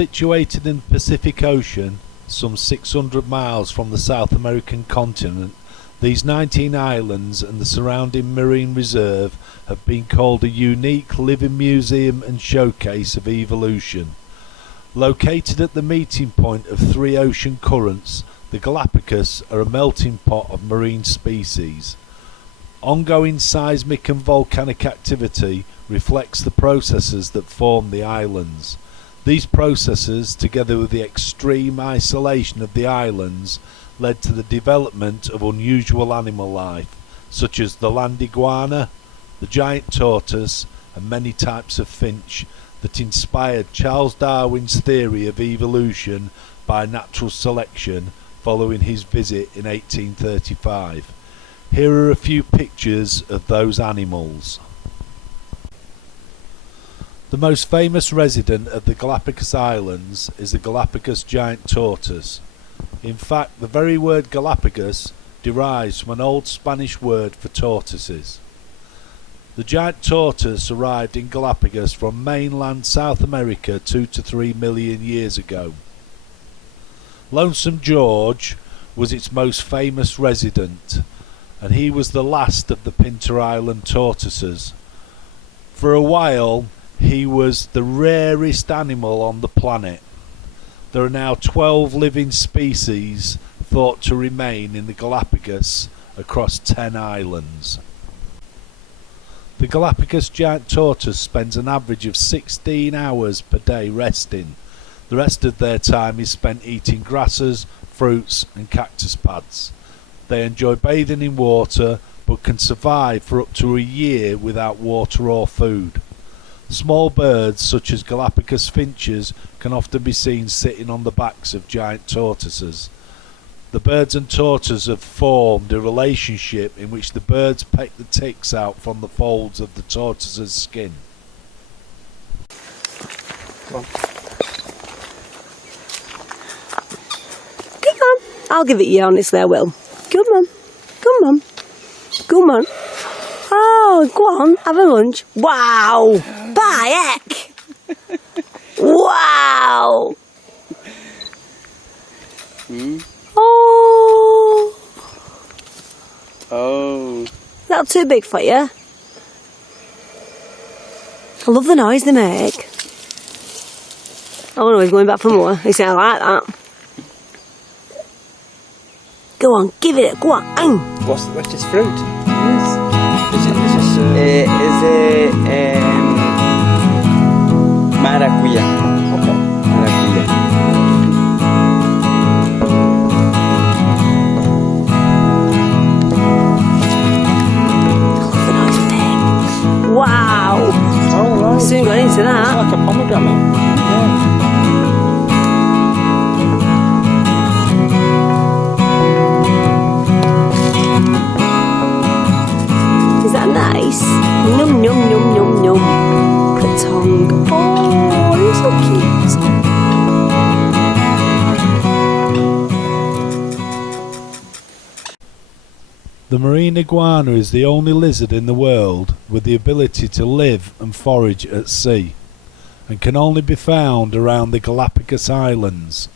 Situated in the Pacific Ocean, some 600 miles from the South American continent, these 19 islands and the surrounding marine reserve have been called a unique living museum and showcase of evolution. Located at the meeting point of three ocean currents, the Galapagos are a melting pot of marine species. Ongoing seismic and volcanic activity reflects the processes that form the islands. These processes, together with the extreme isolation of the islands, led to the development of unusual animal life, such as the land iguana, the giant tortoise, and many types of finch, that inspired Charles Darwin's theory of evolution by natural selection following his visit in 1835. Here are a few pictures of those animals. The most famous resident of the Galapagos Islands is the Galapagos giant tortoise. In fact, the very word Galapagos derives from an old Spanish word for tortoises. The giant tortoise arrived in Galapagos from mainland South America 2 to 3 million years ago. Lonesome George was its most famous resident, and he was the last of the Pinta Island tortoises. For a while, he was the rarest animal on the planet. There are now 12 living species thought to remain in the Galapagos across 10 islands. The Galapagos giant tortoise spends an average of 16 hours per day resting. The rest of their time is spent eating grasses, fruits and cactus pads. They enjoy bathing in water but can survive for up to a year without water or food. Small birds such as Galapagos finches can often be seen sitting on the backs of giant tortoises. The birds and tortoises have formed a relationship in which the birds peck the ticks out from the folds of the tortoise's skin. Come on. Come on. I'll give it you, honestly, I will. Come on. Come on. Come on. Oh, go on, have a lunch. Wow! By heck! Wow! Oh! Oh. Is that too big for you? I love the noise they make. Oh no, he's going back for more. He said, I like that. Go on, give it. Go on. What's this fruit? Maracuya. Okay. Maracuya. Look at the nice thing. Wow. Oh, right. Soon got into that. It's like a pomegranate. Yeah. Is that nice? Num num num num num. The tongue. Oh, you're so cute. The marine iguana is the only lizard in the world with the ability to live and forage at sea, and can only be found around the Galapagos Islands.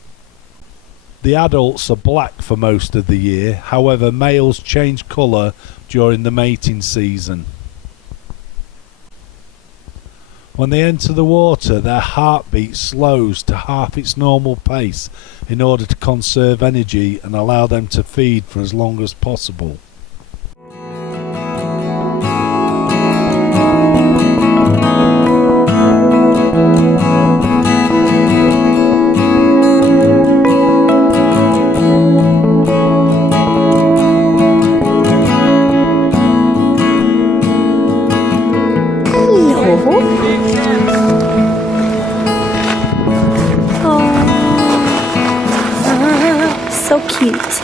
The adults are black for most of the year, however males change colour during the mating season. When they enter the water, their heartbeat slows to half its normal pace in order to conserve energy and allow them to feed for as long as possible. So cute.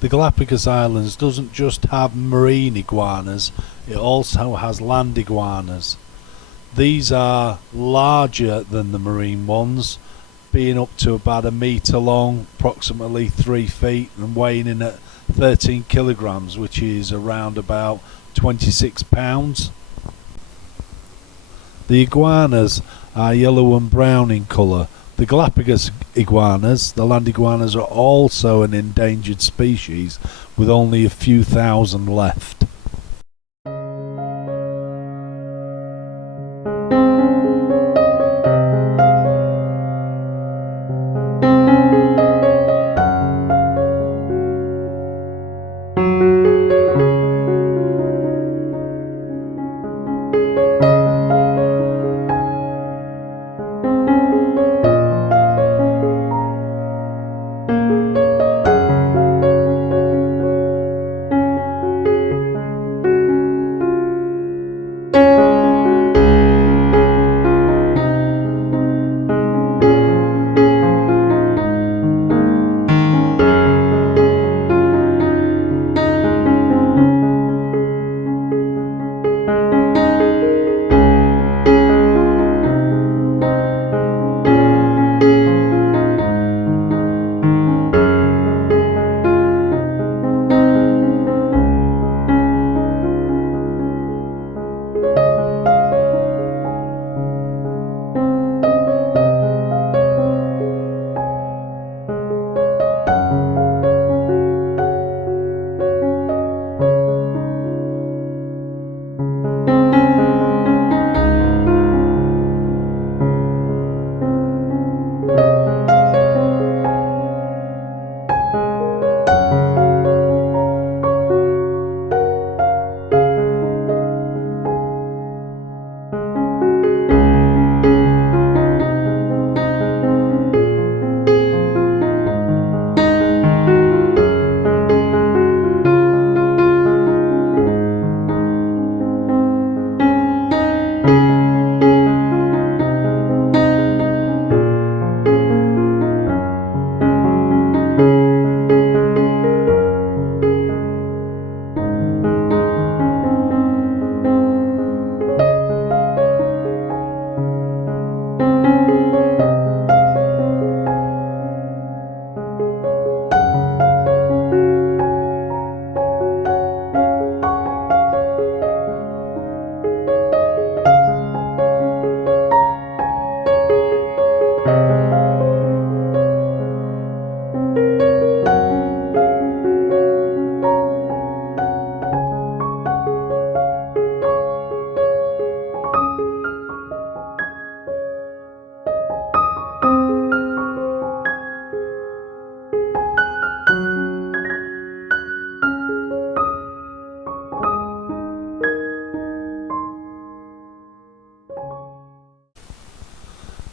The Galapagos Islands doesn't just have marine iguanas, it also has land iguanas. These are larger than the marine ones, being up to about 1 metre long, approximately 3 feet, and weighing in at 13 kilograms, which is around about 26 pounds. The iguanas are yellow and brown in colour. The Galapagos iguanas, the land iguanas, are also an endangered species with only a few thousand left.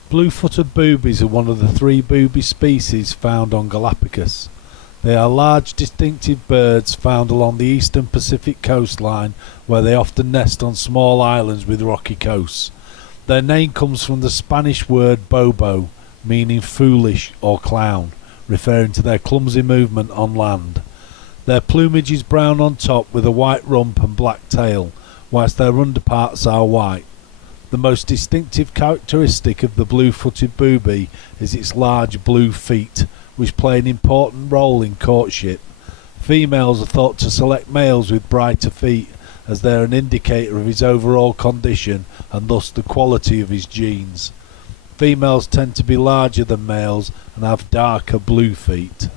Blue-footed boobies are one of the 3 booby species found on Galapagos. They are large, distinctive birds found along the eastern Pacific coastline, where they often nest on small islands with rocky coasts. Their name comes from the Spanish word bobo, meaning foolish or clown, referring to their clumsy movement on land. Their plumage is brown on top with a white rump and black tail, whilst their underparts are white. The most distinctive characteristic of the blue-footed booby is its large blue feet, which play an important role in courtship. Females are thought to select males with brighter feet, as they are an indicator of his overall condition and thus the quality of his genes. Females tend to be larger than males and have darker blue feet.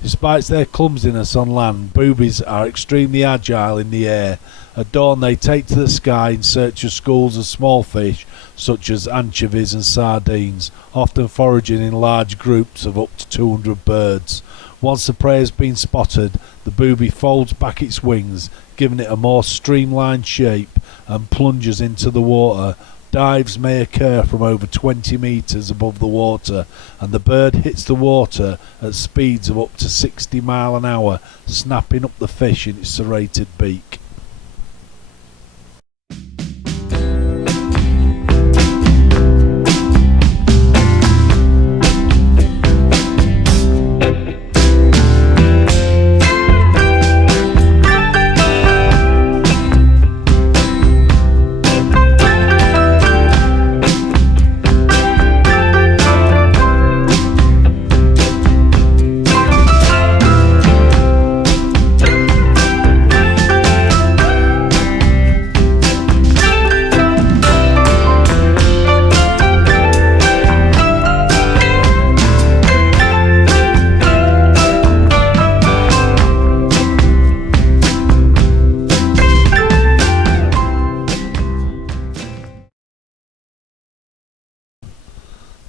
Despite their clumsiness on land, boobies are extremely agile in the air. At dawn they take to the sky in search of schools of small fish such as anchovies and sardines, often foraging in large groups of up to 200 birds. Once the prey has been spotted, the booby folds back its wings, giving it a more streamlined shape, and plunges into the water. Dives may occur from over 20 metres above the water, and the bird hits the water at speeds of up to 60 miles an hour, snapping up the fish in its serrated beak.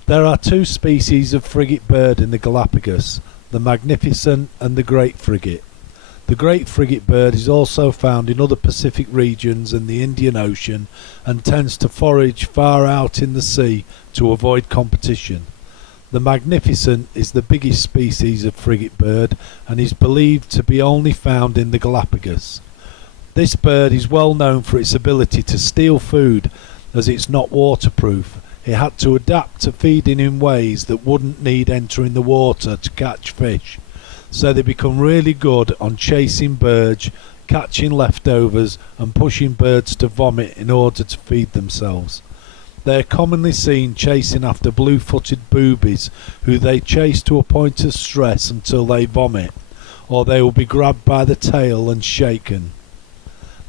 There are two species of frigate bird in the Galapagos, the magnificent and the great frigate. The great frigate bird is also found in other Pacific regions and the Indian Ocean, and tends to forage far out in the sea to avoid competition. The magnificent is the biggest species of frigate bird and is believed to be only found in the Galapagos. This bird is well known for its ability to steal food, as it's not waterproof. It had to adapt to feeding in ways that wouldn't need entering the water to catch fish, so they become really good on chasing birds, catching leftovers and pushing birds to vomit in order to feed themselves. They are commonly seen chasing after blue-footed boobies, who they chase to a point of stress until they vomit, or they will be grabbed by the tail and shaken.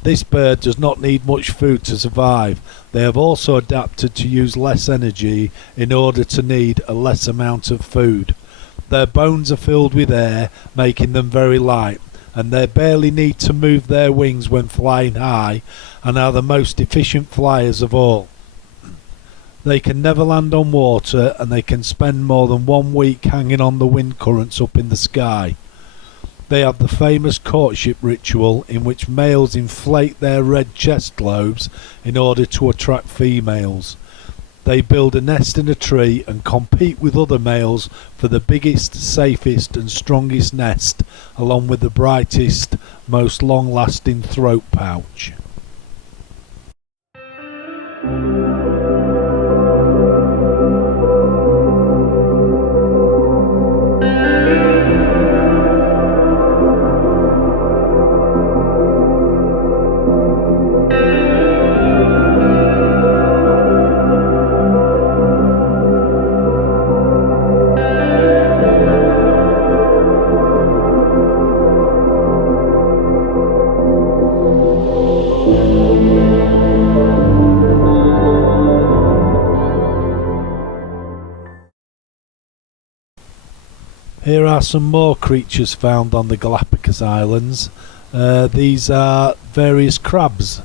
This bird does not need much food to survive. They have also adapted to use less energy in order to need a less amount of food. Their bones are filled with air, making them very light, and they barely need to move their wings when flying high, and are the most efficient flyers of all. They can never land on water, and they can spend more than 1 week hanging on the wind currents up in the sky. They have the famous courtship ritual in which males inflate their red chest lobes in order to attract females. They build a nest in a tree and compete with other males for the biggest, safest and strongest nest, along with the brightest, most long-lasting throat pouch. Here are some more creatures found on the Galapagos Islands. These are various crabs.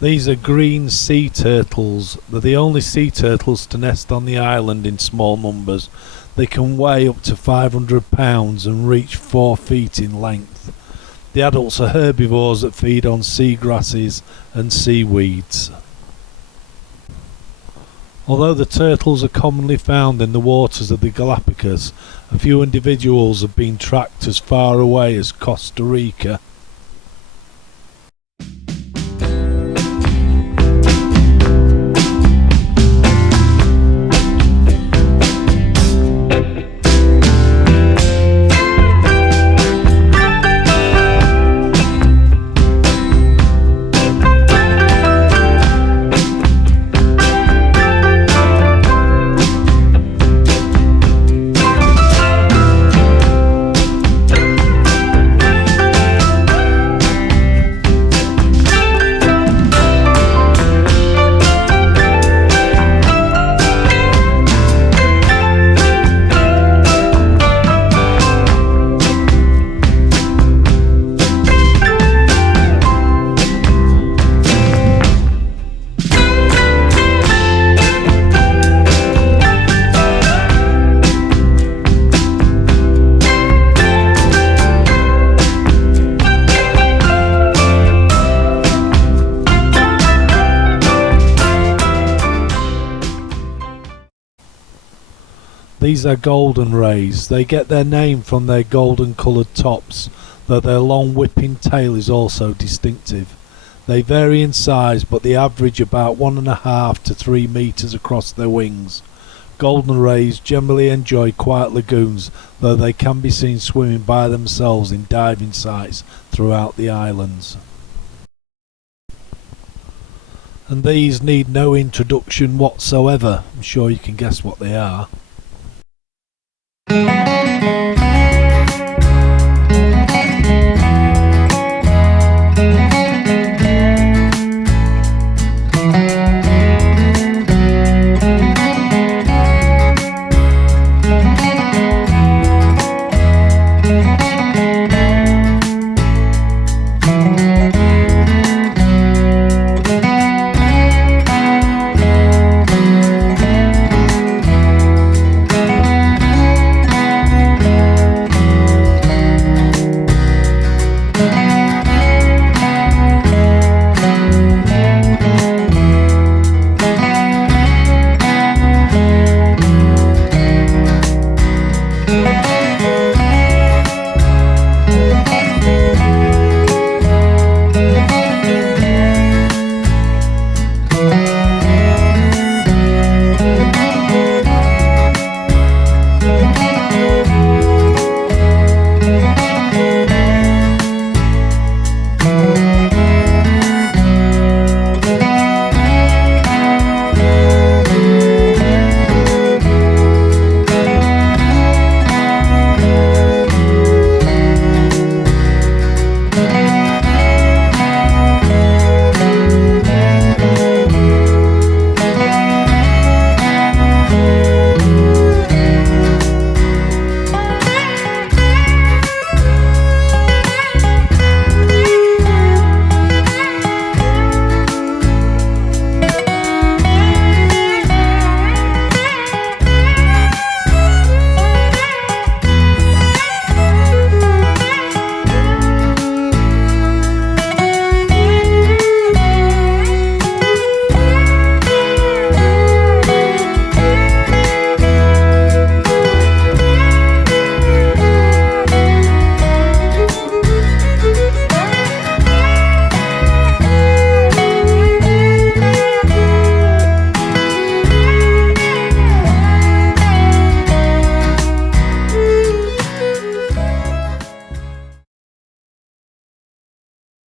These are green sea turtles. They're the only sea turtles to nest on the island in small numbers. They can weigh up to 500 pounds and reach 4 feet in length. The adults are herbivores that feed on seagrasses and seaweeds. Although the turtles are commonly found in the waters of the Galapagos, a few individuals have been tracked as far away as Costa Rica. These are golden rays. They get their name from their golden coloured tops, though their long whipping tail is also distinctive. They vary in size, but they average about 1.5 to 3 metres across their wings. Golden rays generally enjoy quiet lagoons, though they can be seen swimming by themselves in diving sites throughout the islands. And these need no introduction whatsoever. I'm sure you can guess what they are.